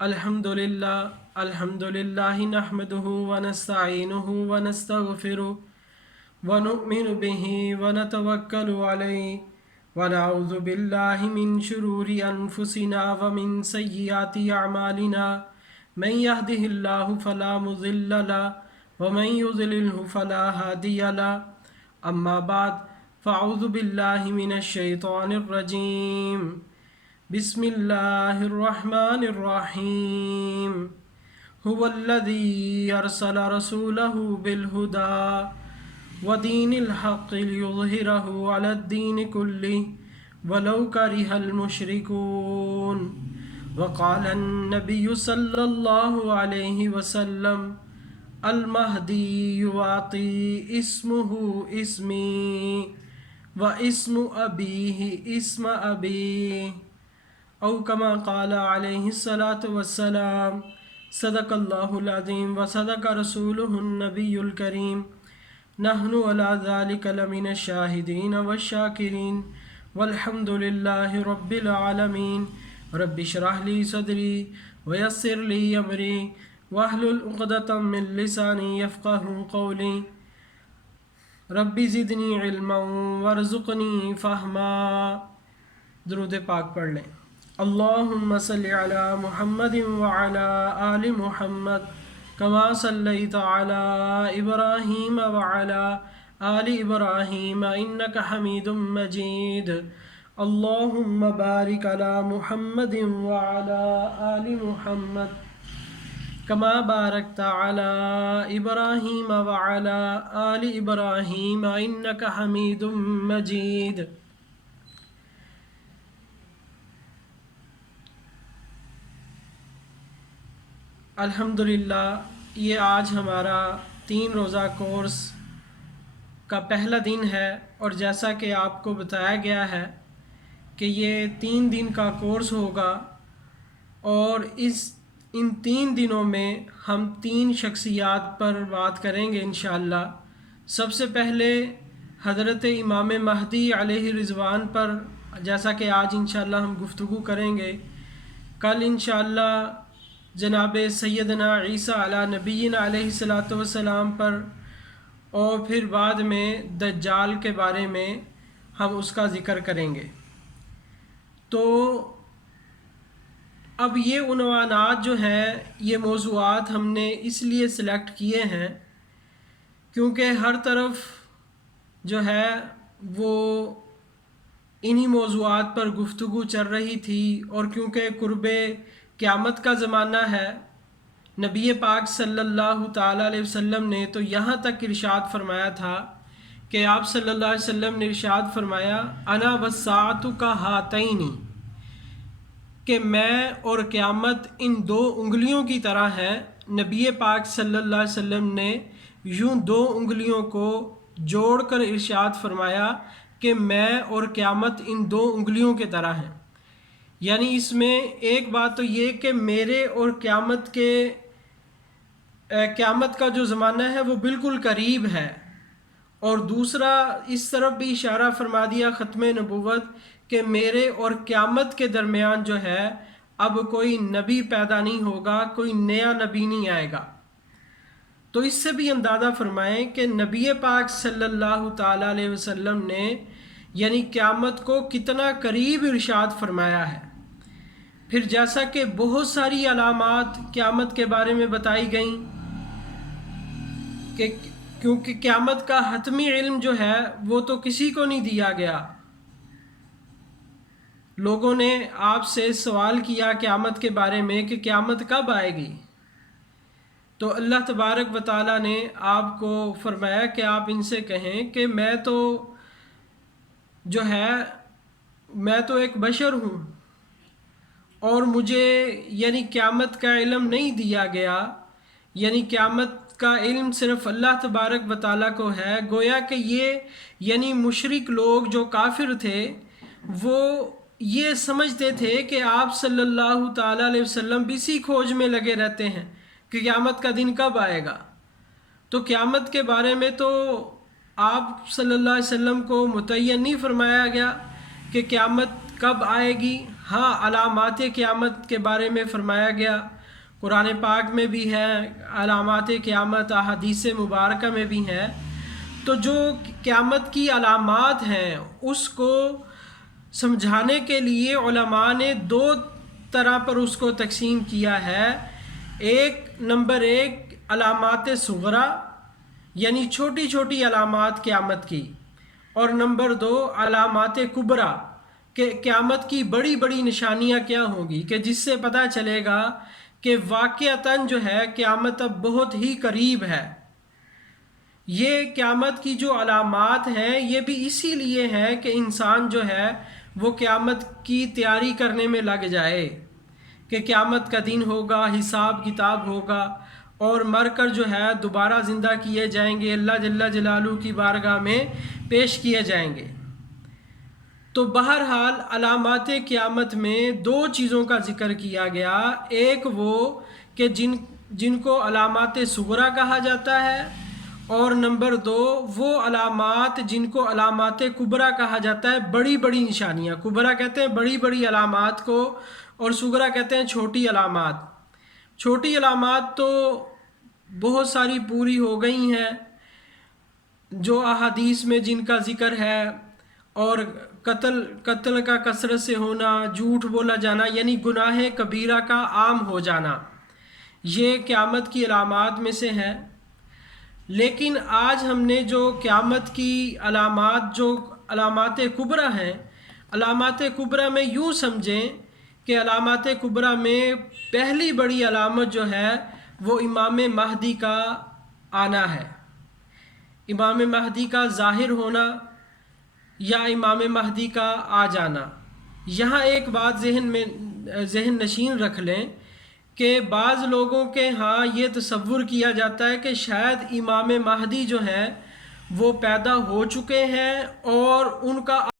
الحمد للہ نحمده ونستعینه ونستغفره ونؤمن به ونتوکل علیہ ونعوذ باللہ من شرور انفسنا ومن سیئات اعمالنا من يهده اللہ فلا مضل له ومن يضلله فلا هادی له اما بعد فاعوذ باللہ من الشیطان الرجیم بسم اللہ الرحمن الرحیم هو الذی ارسل رسوله بالهدى ودین الحق لیظہرہ علی الدین کلہ ولو کرہ المشرکون وقال النبی صلی اللہ علیہ وسلم المہدی یعطی اسمہ اسمی واسم ابیہ اسم ابیہ او کما قال علیہ الصلاۃ والسلام صدق اللہ العظیم وصدق رسولہ النبی الکریم نحن علی ذلک لمن الشاہدین والشاکرین والحمد للہ رب العالمین رب اشرح لی صدری ویسر لی امری واحلل عقدۃ من لسانی یفقہوا قولی رب زدنی علما وارزقنی فہما۔ درود پاک پڑھ لیں۔ اللہم صلی علی محمد وعلی آل محمد کما صلیت علی ابراہیم وعلی آل ابراہیم انک حمید مجید۔ اللہم بارک علی محمد وعلی آل محمد کما بارکت علی ابراہیم وعلی آل ابراہیم انک حمید مجید۔ الحمدللہ یہ آج ہمارا 3 روزہ کورس کا پہلا دن ہے، اور جیسا کہ آپ کو بتایا گیا ہے کہ یہ 3 دن کا کورس ہوگا، اور ان 3 دنوں میں ہم 3 شخصیات پر بات کریں گے انشاءاللہ۔ سب سے پہلے حضرت امام مہدی علیہ رضوان پر، جیسا کہ آج انشاءاللہ ہم گفتگو کریں گے۔ کل انشاءاللہ جناب سیدنا عیسیٰ علی نبینا علیہ الصلاۃ والسلام پر، اور پھر بعد میں دجال کے بارے میں ہم اس کا ذکر کریں گے۔ تو اب یہ عنوانات جو ہیں، یہ موضوعات ہم نے اس لیے سلیکٹ کیے ہیں کیونکہ ہر طرف جو ہے وہ انہی موضوعات پر گفتگو چل رہی تھی، اور کیونکہ قرب قیامت کا زمانہ ہے، نبی پاک صلی اللہ تعالیٰ علیہ وسلم نے تو یہاں تک ارشاد فرمایا تھا کہ آپ صلی اللہ علیہ وسلم نے ارشاد فرمایا انا والساعۃ کہاتین، کہ میں اور قیامت ان 2 انگلیوں کی طرح ہیں۔ نبی پاک صلی اللہ علیہ وسلم نے یوں 2 انگلیوں کو جوڑ کر ارشاد فرمایا کہ میں اور قیامت ان 2 انگلیوں کی طرح ہیں۔ یعنی اس میں ایک بات تو یہ کہ میرے اور قیامت کا جو زمانہ ہے وہ بالکل قریب ہے، اور دوسرا اس طرف بھی اشارہ فرما دیا ختم نبوت کہ میرے اور قیامت کے درمیان جو ہے اب کوئی نبی پیدا نہیں ہوگا، کوئی نیا نبی نہیں آئے گا۔ تو اس سے بھی اندازہ فرمائیں کہ نبی پاک صلی اللہ تعالیٰ علیہ وسلم نے یعنی قیامت کو کتنا قریب ارشاد فرمایا ہے۔ پھر جیسا کہ بہت ساری علامات قیامت کے بارے میں بتائی گئیں کہ کیونکہ قیامت کا حتمی علم جو ہے وہ تو کسی کو نہیں دیا گیا۔ لوگوں نے آپ سے سوال کیا قیامت کے بارے میں کہ قیامت کب آئے گی، تو اللہ تبارک و تعالیٰ نے آپ کو فرمایا کہ آپ ان سے کہیں کہ میں تو ایک بشر ہوں، اور مجھے یعنی قیامت کا علم نہیں دیا گیا، یعنی قیامت کا علم صرف اللہ تبارک و تعالیٰ کو ہے۔ گویا کہ یہ یعنی مشرک لوگ جو کافر تھے وہ یہ سمجھتے تھے کہ آپ صلی اللہ تعالیٰ علیہ وسلم بھی اسی کھوج میں لگے رہتے ہیں کہ قیامت کا دن کب آئے گا۔ تو قیامت کے بارے میں تو آپ صلی اللہ علیہ وسلم کو متعین نہیں فرمایا گیا کہ قیامت کب آئے گی۔ ہاں علامات قیامت کے بارے میں فرمایا گیا، قرآن پاک میں بھی ہے، علامات قیامت احادیث مبارکہ میں بھی ہیں۔ تو جو قیامت کی علامات ہیں اس کو سمجھانے کے لیے علماء نے دو طرح پر اس کو تقسیم کیا ہے۔ نمبر ایک علامات صغریٰ، یعنی چھوٹی چھوٹی علامات قیامت کی، اور نمبر دو علامات کبریٰ کہ قیامت کی بڑی بڑی نشانیاں کیا ہوں گی، کہ جس سے پتہ چلے گا کہ واقعتاً جو ہے قیامت اب بہت ہی قریب ہے۔ یہ قیامت کی جو علامات ہیں یہ بھی اسی لیے ہیں کہ انسان جو ہے وہ قیامت کی تیاری کرنے میں لگ جائے، کہ قیامت کا دن ہوگا، حساب کتاب ہوگا، اور مر کر جو ہے دوبارہ زندہ کیے جائیں گے، اللہ جل جلالہ کی بارگاہ میں پیش کیے جائیں گے۔ تو بہرحال علامات قیامت میں دو چیزوں کا ذکر کیا گیا، ایک وہ کہ جن کو علامات صغریٰ کہا جاتا ہے، اور نمبر دو وہ علامات جن کو علامات کبریٰ کہا جاتا ہے، بڑی بڑی نشانیاں۔ کبریٰ کہتے ہیں بڑی بڑی علامات کو، اور صغریٰ کہتے ہیں چھوٹی علامات۔ چھوٹی علامات تو بہت ساری پوری ہو گئی ہیں جو احادیث میں جن کا ذکر ہے، اور قتل کا کثرت سے ہونا، جھوٹ بولا جانا، یعنی گناہ کبیرہ کا عام ہو جانا، یہ قیامت کی علامات میں سے ہے۔ لیکن آج ہم نے جو قیامت کی علامات، جو علامات کبریٰ ہیں، علامات کبریٰ میں یوں سمجھیں کہ علامات کبریٰ میں پہلی بڑی علامت جو ہے وہ امام مہدی کا آنا ہے، امام مہدی کا ظاہر ہونا یا امام مہدی کا آ جانا۔ یہاں ایک بات ذہن نشین رکھ لیں کہ بعض لوگوں کے ہاں یہ تصور کیا جاتا ہے کہ شاید امام مہدی جو ہیں وہ پیدا ہو چکے ہیں اور ان کا